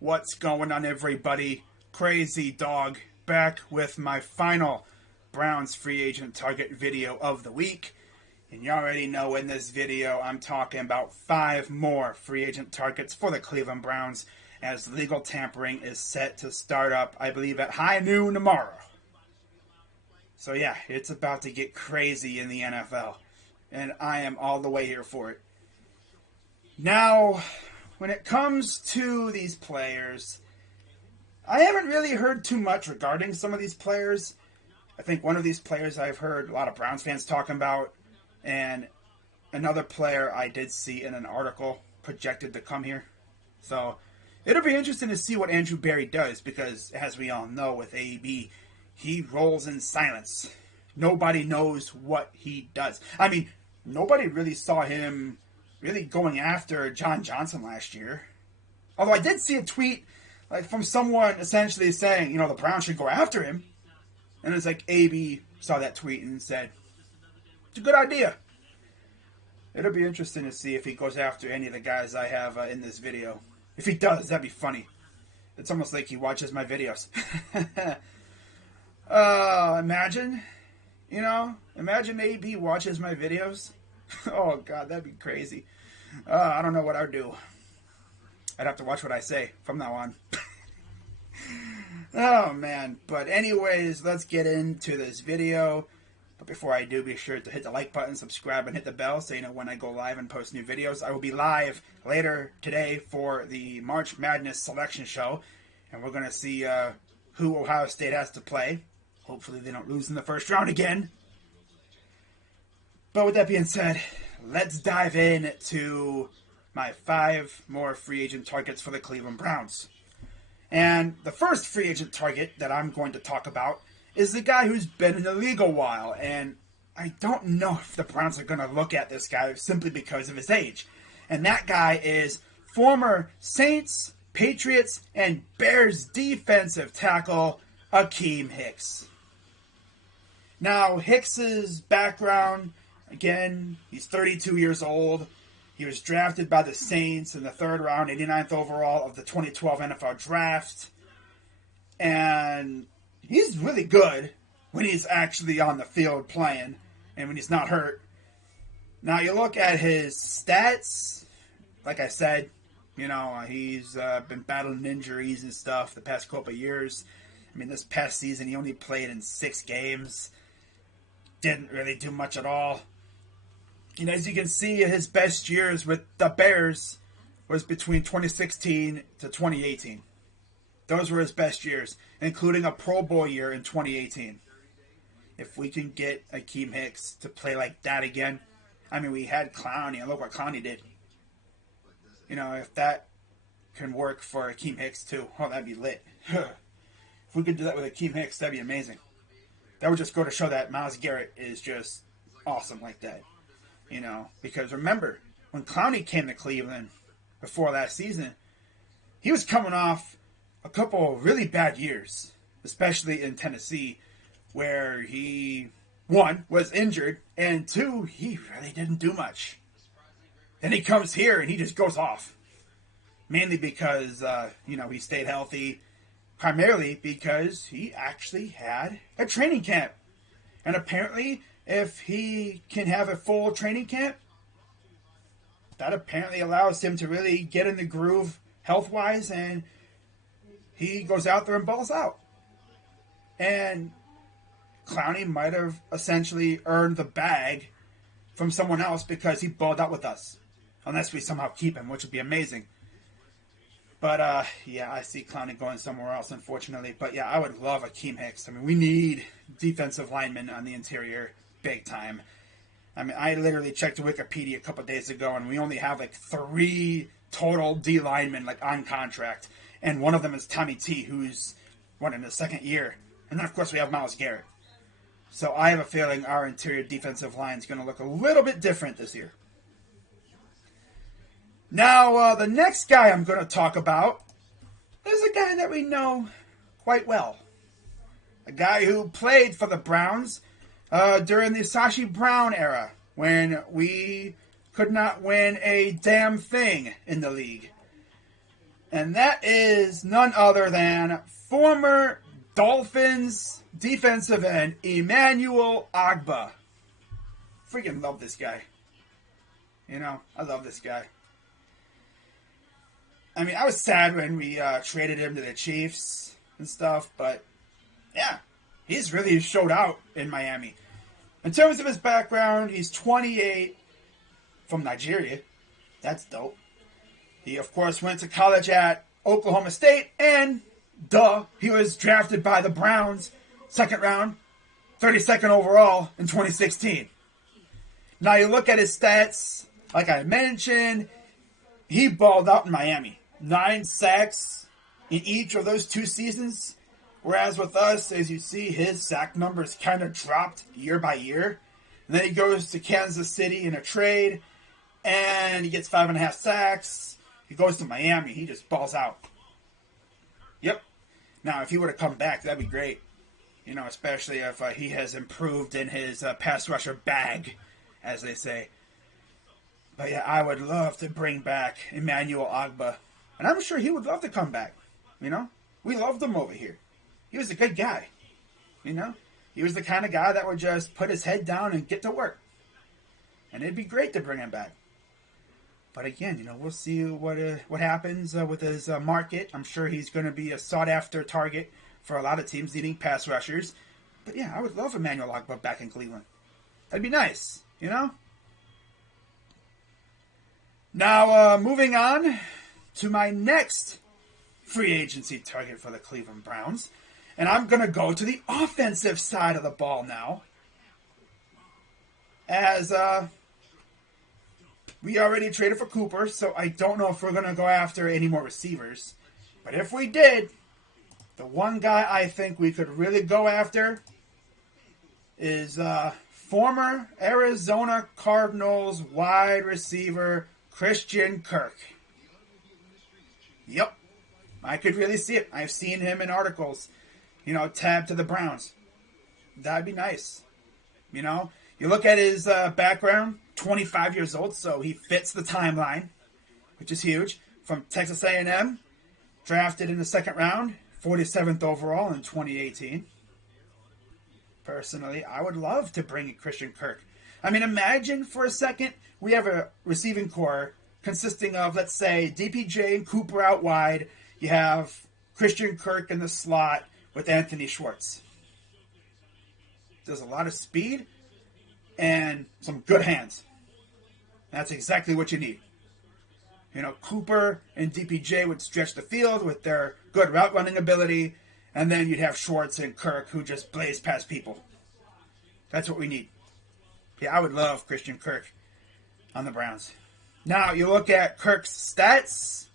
What's going on, everybody? Crazy Dog back with my final Browns free agent target video of the week. And you already know in this video I'm talking about 5 more free agent targets for the Cleveland Browns as legal tampering is set to start up, I believe, at high noon tomorrow. So yeah, it's about to get crazy in the NFL. And I am all the way here for it. Now, when it comes to these players, I haven't really heard too much regarding some of these players. I think one of these players I've heard a lot of Browns fans talking about, and another player I did see in an article projected to come here. So it'll be interesting to see what Andrew Berry does because, as we all know with AB, he rolls in silence. Nobody knows what he does. I mean, nobody really saw him really going after John Johnson last year. Although I did see a tweet from someone essentially saying, the Browns should go after him. And it's like AB saw that tweet and said, it's a good idea. It'll be interesting to see if he goes after any of the guys I have in this video. If he does, that'd be funny. It's almost like he watches my videos. Imagine AB watches my videos. Oh, God, that'd be crazy. I don't know what I'd do. I'd have to watch what I say from now on. Oh, man. But anyways, let's get into this video. But before I do, be sure to hit the like button, subscribe, and hit the bell so you know when I go live and post new videos. I will be live later today for the March Madness selection show. And we're going to see who Ohio State has to play. Hopefully they don't lose in the first round again. But with that being said, let's dive in to my 5 more free agent targets for the Cleveland Browns. And the first free agent target that I'm going to talk about is the guy who's been in the league a while. And I don't know if the Browns are going to look at this guy simply because of his age. And that guy is former Saints, Patriots, and Bears defensive tackle Akeem Hicks. Now, Hicks's background, again, he's 32 years old. He was drafted by the Saints in the 3rd round, 89th overall of the 2012 NFL Draft. And he's really good when he's actually on the field playing and when he's not hurt. Now, you look at his stats, like I said, he's been battling injuries and stuff the past couple of years. I mean, this past season, he only played in 6 games. Didn't really do much at all. As you can see, his best years with the Bears was between 2016 to 2018. Those were his best years, including a Pro Bowl year in 2018. If we can get Akeem Hicks to play like that again, I mean, we had Clowney, and look what Clowney did. If that can work for Akeem Hicks too, that'd be lit. If we could do that with Akeem Hicks, that'd be amazing. That would just go to show that Myles Garrett is just awesome like that. Because remember, when Clowney came to Cleveland before last season, he was coming off a couple of really bad years, especially in Tennessee, where he, 1, was injured, and 2, he really didn't do much. Then he comes here and he just goes off. Mainly because, he stayed healthy. Primarily because he actually had a training camp. And apparently, if he can have a full training camp, that apparently allows him to really get in the groove health-wise, and he goes out there and balls out. And Clowney might have essentially earned the bag from someone else because he balled out with us. Unless we somehow keep him, which would be amazing. But, I see Clowney going somewhere else, unfortunately. But, yeah, I would love Akeem Hicks. I mean, we need defensive linemen on the interior big time. I mean, I literally checked Wikipedia a couple days ago, and we only have, 3 total D linemen, on contract. And one of them is Tommy T, who's, in his 2nd year. And then, of course, we have Myles Garrett. So I have a feeling our interior defensive line is going to look a little bit different this year. Now, the next guy I'm going to talk about is a guy that we know quite well. A guy who played for the Browns during the Sashi Brown era, when we could not win a damn thing in the league. And that is none other than former Dolphins defensive end Emmanuel Ogbah. Freaking love this guy. You know, I love this guy. I mean, I was sad when we traded him to the Chiefs and stuff, but yeah, he's really showed out in Miami. In terms of his background, he's 28, from Nigeria. That's dope. He, of course, went to college at Oklahoma State, and he was drafted by the Browns, second round, 32nd overall in 2016. Now, you look at his stats, like I mentioned, he balled out in Miami. 9 sacks in each of those 2 seasons. Whereas with us, as you see, his sack numbers kind of dropped year by year. And then he goes to Kansas City in a trade, and he gets 5.5 sacks. He goes to Miami. He just balls out. Yep. Now, if he would have come back, that'd be great. You know, especially if he has improved in his pass rusher bag, as they say. But yeah, I would love to bring back Emmanuel Ogbah. And I'm sure he would love to come back. You know? We loved him over here. He was a good guy. You know? He was the kind of guy that would just put his head down and get to work. And it'd be great to bring him back. But again, you know, we'll see what happens with his market. I'm sure he's going to be a sought-after target for a lot of teams needing pass rushers. But yeah, I would love Emmanuel Ogbah back in Cleveland. That'd be nice, you know? Now, moving on to my next free agency target for the Cleveland Browns. And I'm going to go to the offensive side of the ball now. As we already traded for Cooper, so I don't know if we're going to go after any more receivers. But if we did, the one guy I think we could really go after is former Arizona Cardinals wide receiver Christian Kirk. Yep. I could really see it. I've seen him in articles, you know, tabbed to the Browns. That'd be nice. You know, you look at his background, 25 years old, so he fits the timeline, which is huge. From Texas A&M, drafted in the second round, 47th overall in 2018. Personally, I would love to bring in Christian Kirk. I mean, imagine for a second we have a receiving core consisting of, let's say, DPJ and Cooper out wide. You have Christian Kirk in the slot with Anthony Schwartz. There's a lot of speed and some good hands. That's exactly what you need. You know, Cooper and DPJ would stretch the field with their good route running ability, and then you'd have Schwartz and Kirk who just blaze past people. That's what we need. Yeah, I would love Christian Kirk on the Browns. Now, you look at Kirk's stats.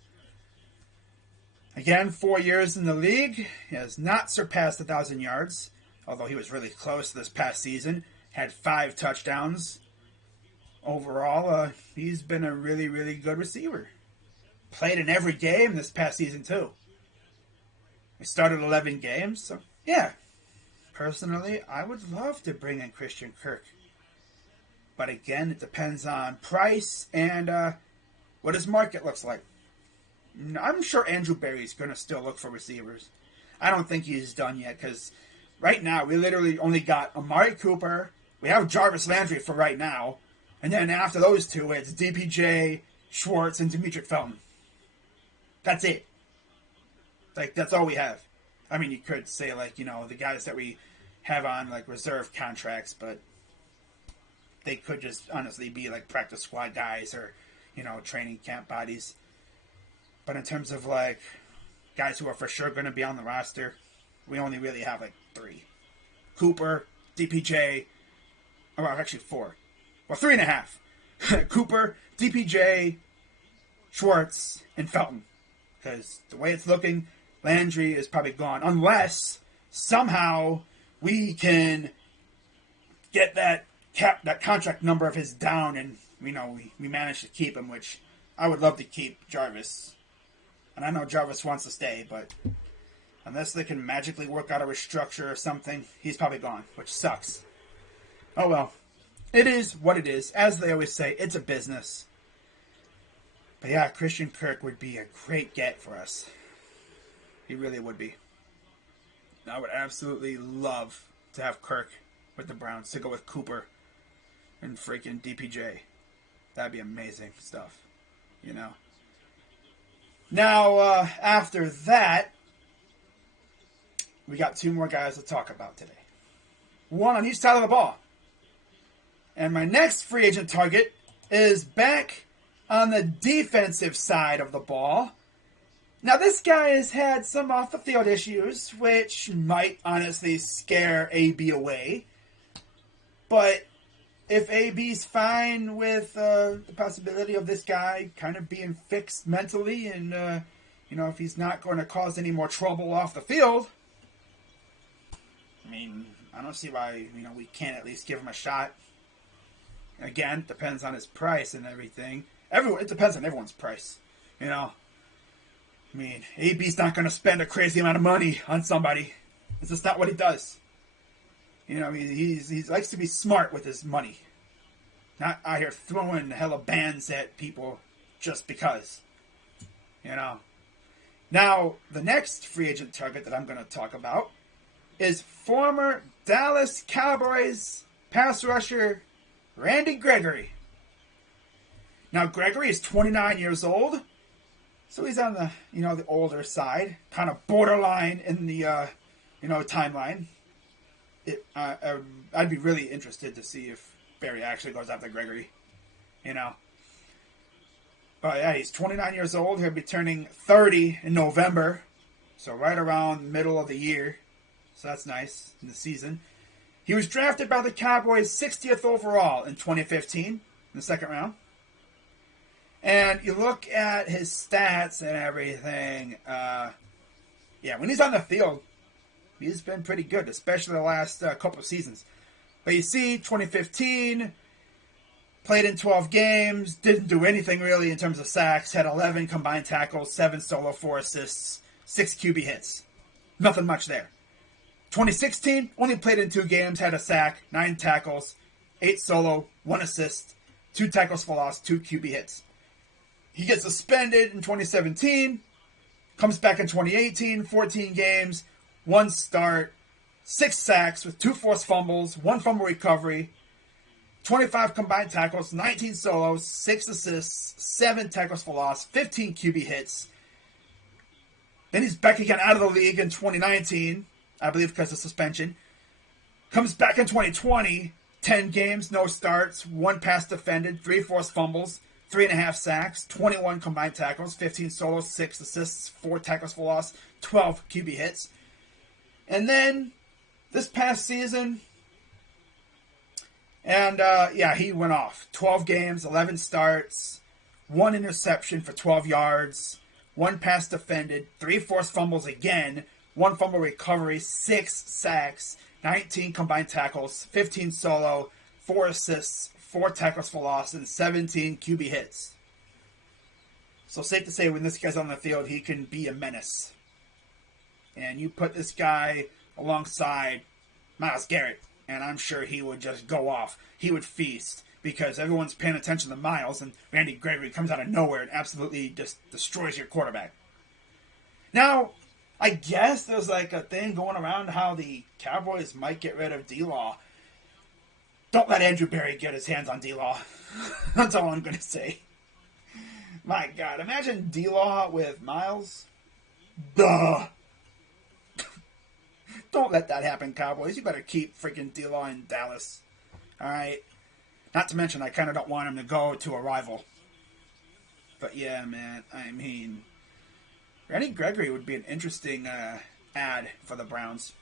Again, 4 years in the league. He has not surpassed 1,000 yards, although he was really close this past season. Had 5 touchdowns. Overall, he's been a really, really good receiver. Played in every game this past season, too. He started 11 games, so yeah. Personally, I would love to bring in Christian Kirk. But again, it depends on price and what his market looks like. I'm sure Andrew Berry's going to still look for receivers. I don't think he's done yet because right now we literally only got Amari Cooper. We have Jarvis Landry for right now. And then after those two, it's DPJ, Schwartz, and Demetric Felton. That's it. Like, that's all we have. I mean, you could say, like, you know, the guys that we have on, like, reserve contracts, but they could just honestly be, like, practice squad guys or, you know, training camp bodies. But in terms of, like, guys who are for sure going to be on the roster, we only really have, like, 3. Cooper, DPJ, or actually 4. Well, 3.5. Cooper, DPJ, Schwartz, and Felton. Because the way it's looking, Landry is probably gone. Unless somehow we can get that contract number of his down and, you know, we manage to keep him, which I would love to keep Jarvis. And I know Jarvis wants to stay, but unless they can magically work out a restructure or something, he's probably gone, which sucks. Oh well. It is what it is. As they always say, it's a business. But yeah, Christian Kirk would be a great get for us. He really would be. I would absolutely love to have Kirk with the Browns to go with Cooper and freaking DPJ. That'd be amazing stuff, you know. Now, after that, we got two more guys to talk about today. One on each side of the ball. And my next free agent target is back on the defensive side of the ball. Now, this guy has had some off-the-field issues, which might honestly scare AB away. But if AB's fine with the possibility of this guy kind of being fixed mentally and, if he's not going to cause any more trouble off the field, I mean, I don't see why, we can't at least give him a shot. Again, it depends on his price and everything. It depends on everyone's price, I mean, AB's not going to spend a crazy amount of money on somebody. It's just not what he does. He likes to be smart with his money. Not out here throwing hella bands at people just because. Now, the next free agent target that I'm going to talk about is former Dallas Cowboys pass rusher Randy Gregory. Now, Gregory is 29 years old. So he's on the, the older side, kind of borderline in the, timeline. I'd be really interested to see if Barry actually goes after Gregory, But yeah, he's 29 years old. He'll be turning 30 in November. So right around the middle of the year. So that's nice in the season. He was drafted by the Cowboys 60th overall in 2015 in the second round. And you look at his stats and everything, when he's on the field, he's been pretty good, especially the last couple of seasons. But you see, 2015, played in 12 games, didn't do anything really in terms of sacks, had 11 combined tackles, 7 solo, 4 assists, 6 QB hits. Nothing much there. 2016, only played in 2 games, had a sack, 9 tackles, 8 solo, 1 assist, 2 tackles for loss, 2 QB hits. He gets suspended in 2017, comes back in 2018, 14 games, 1 start, 6 sacks with 2 forced fumbles, 1 fumble recovery, 25 combined tackles, 19 solos, 6 assists, 7 tackles for loss, 15 QB hits. Then he's back again out of the league in 2019, I believe because of suspension. Comes back in 2020, 10 games, no starts, 1 pass defended, 3 forced fumbles, 3.5 sacks, 21 combined tackles, 15 solos, 6 assists, 4 tackles for loss, 12 QB hits. And then, this past season, and he went off. 12 games, 11 starts, 1 interception for 12 yards, 1 pass defended, 3 forced fumbles again, 1 fumble recovery, 6 sacks, 19 combined tackles, 15 solo, 4 assists, 4 tackles for loss, and 17 QB hits. So safe to say, when this guy's on the field, he can be a menace. And you put this guy alongside Myles Garrett, and I'm sure he would just go off. He would feast, because everyone's paying attention to Myles, and Randy Gregory comes out of nowhere and absolutely just destroys your quarterback. Now, I guess there's like a thing going around how the Cowboys might get rid of D-Law. Don't let Andrew Berry get his hands on D-Law. That's all I'm going to say. My God, imagine D-Law with Myles. Duh. Don't let that happen, Cowboys. You better keep freaking D-Law in Dallas. Alright? Not to mention, I kind of don't want him to go to a rival. But yeah, man, I mean, Randy Gregory would be an interesting ad for the Browns.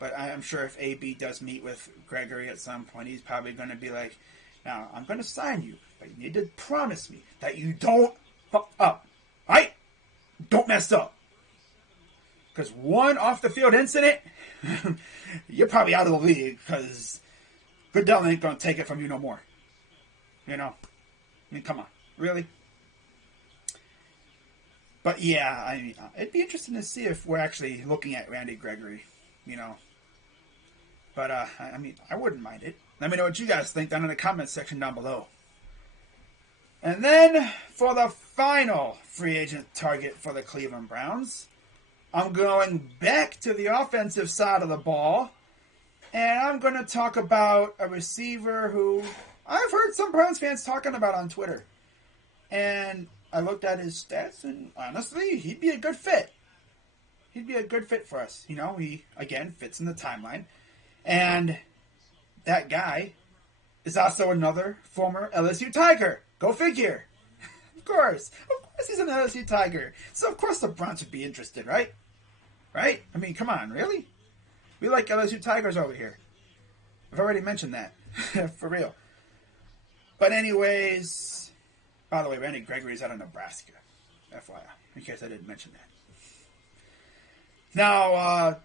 But I'm sure if AB does meet with Gregory at some point, he's probably going to be like, now, I'm going to sign you, but you need to promise me that you don't fuck up. Right? Don't mess up. Because one off-the-field incident, you're probably out of the league, because Goodell ain't going to take it from you no more. I mean, come on. Really? But yeah, I mean, it'd be interesting to see if we're actually looking at Randy Gregory, But, I mean, I wouldn't mind it. Let me know what you guys think down in the comments section down below. And then for the final free agent target for the Cleveland Browns, I'm going back to the offensive side of the ball, and I'm going to talk about a receiver who I've heard some Browns fans talking about on Twitter. And I looked at his stats, and honestly, he'd be a good fit. He'd be a good fit for us. You know, he, again, fits in the timeline. And that guy is also another former LSU Tiger. Go figure. Of course he's an LSU Tiger. So of course the Browns would be interested, right? Right? I mean, come on, really? We like LSU Tigers over here. I've already mentioned that. For real. But anyways, by the way, Randy Gregory's out of Nebraska. FYI, in case I didn't mention that. Now,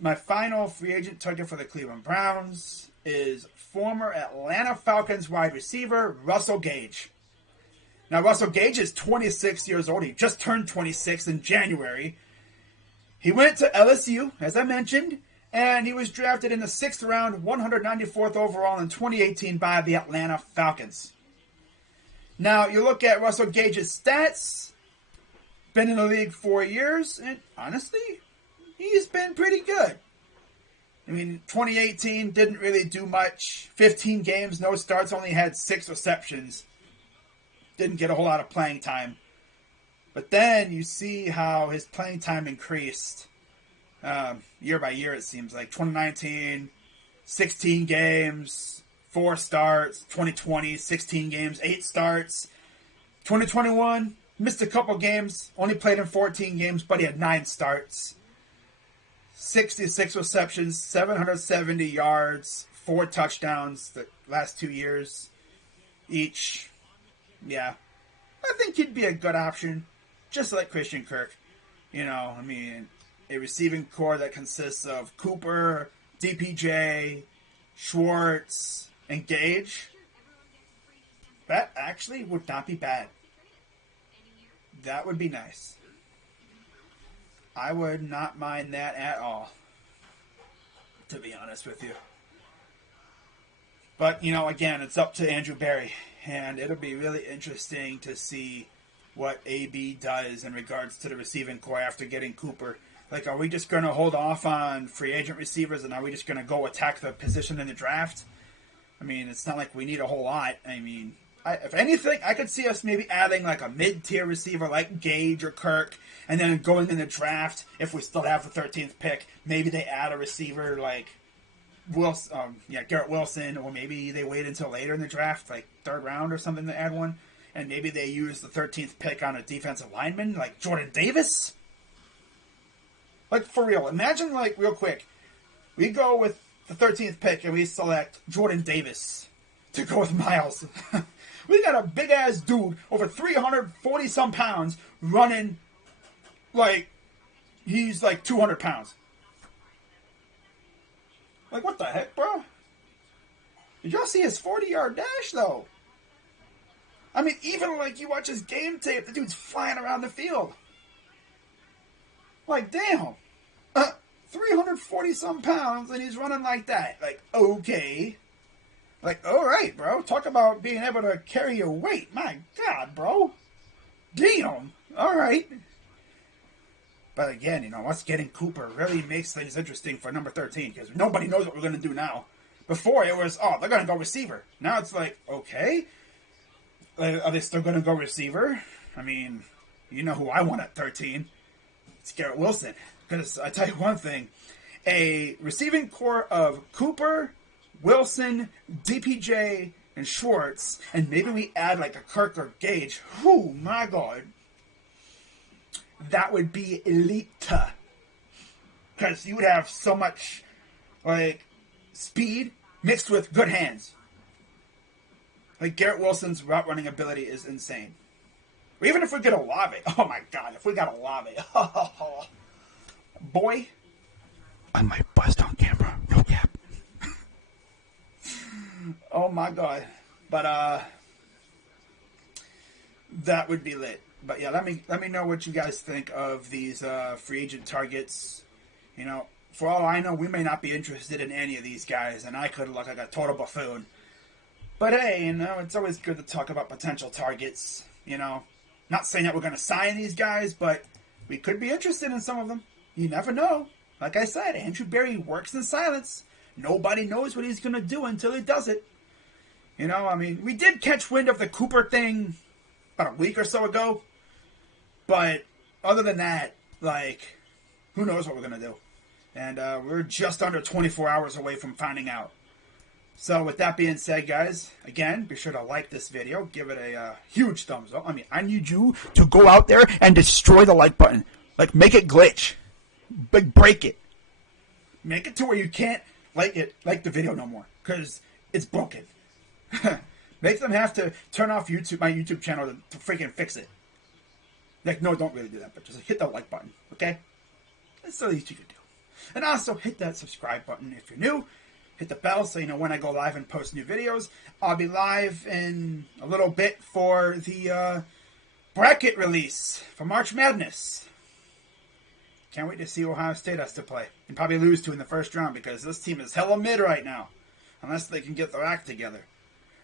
my final free agent target for the Cleveland Browns is former Atlanta Falcons wide receiver Russell Gage. Now, Russell Gage is 26 years old. He just turned 26 in January. He went to LSU, as I mentioned, and he was drafted in the 6th round, 194th overall in 2018 by the Atlanta Falcons. Now, you look at Russell Gage's stats, been in the league 4 years, and honestly, he's been pretty good. I mean, 2018 didn't really do much. 15 games, no starts, only had 6 receptions. Didn't get a whole lot of playing time. But then you see how his playing time increased year by year, it seems like. 2019, 16 games, 4 starts. 2020, 16 games, 8 starts. 2021, missed a couple games, only played in 14 games, but he had 9 starts. 66 receptions, 770 yards, 4 touchdowns the last 2 years each. Yeah, I think he'd be a good option, just like Christian Kirk. You know, I mean, a receiving core that consists of Cooper, DPJ, Schwartz, and Gage. That actually would not be bad. That would be nice. I would not mind that at all, to be honest with you. But, you know, again, it's up to Andrew Berry, and it'll be really interesting to see what AB does in regards to the receiving core after getting Cooper. Like, are we just going to hold off on free agent receivers, and are we just going to go attack the position in the draft? I mean, it's not like we need a whole lot. I mean, if anything, I could see us maybe adding like a mid-tier receiver like Gage or Kirk, and then going in the draft, if we still have the 13th pick, maybe they add a receiver like Garrett Wilson, or maybe they wait until later in the draft, like 3rd round or something, to add one, and maybe they use the 13th pick on a defensive lineman like Jordan Davis. Like, for real, imagine, like, real quick, we go with the 13th pick and we select Jordan Davis to go with Miles. We got a big-ass dude, over 340-some pounds, running like he's like 200 pounds. Like, what the heck, bro? Did y'all see his 40-yard dash, though? I mean, even, like, you watch his game tape, the dude's flying around the field. Like, damn. 340-some pounds, and he's running like that. Like, okay. Like, all right, bro. Talk about being able to carry your weight. My God, bro. Damn. All right. But again, you know, us getting Cooper really makes things interesting for number 13, because nobody knows what we're going to do now. Before, it was, oh, they're going to go receiver. Now it's like, okay. Are they still going to go receiver? I mean, you know who I want at 13. It's Garrett Wilson. Because I tell you one thing, a receiving core of Cooper, Wilson, DPJ, and Schwartz, and maybe we add like a Kirk or Gage. Oh my God. That would be elite. Because you would have so much, like, speed mixed with good hands. Like, Garrett Wilson's route running ability is insane. Or even if we get Olave. Oh my God, if we got Olave. Boy. I might bust on camera. No cap. Oh my God. But, that would be lit. But yeah, let me know what you guys think of these free agent targets. You know, for all I know, we may not be interested in any of these guys, and I could look like a total buffoon. But hey, it's always good to talk about potential targets. Not saying that we're going to sign these guys, but we could be interested in some of them. You never know. Like I said, Andrew Berry works in silence. Nobody knows what he's going to do until he does it. We did catch wind of the Cooper thing about a week or so ago. But other than that, who knows what we're going to do. And we're just under 24 hours away from finding out. So with that being said, guys, again, be sure to like this video. Give it a huge thumbs up. I need you to go out there and destroy the like button. Make it glitch. Break it. Make it to where you can't like the video no more. Because it's broken. Make them have to turn off my YouTube channel to freaking fix it. No, don't really do that, but just hit that like button, okay? That's the least you can do. And also, hit that subscribe button if you're new. Hit the bell so you know when I go live and post new videos. I'll be live in a little bit for the bracket release for March Madness. Can't wait to see Ohio State has to play. And probably lose to in the first round because this team is hella mid right now. Unless they can get their act together.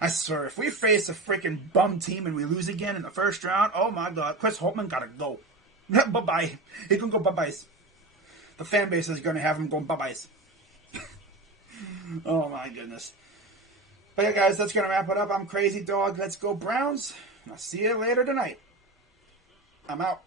I swear, if we face a freaking bum team and we lose again in the first round, oh my god, Chris Holtmann gotta go. Bye-bye. He can go bye-byes. The fan base is gonna have him going bye-byes. Oh my goodness. But yeah, guys, that's gonna wrap it up. I'm Crazy Dog. Let's go Browns. I'll see you later tonight. I'm out.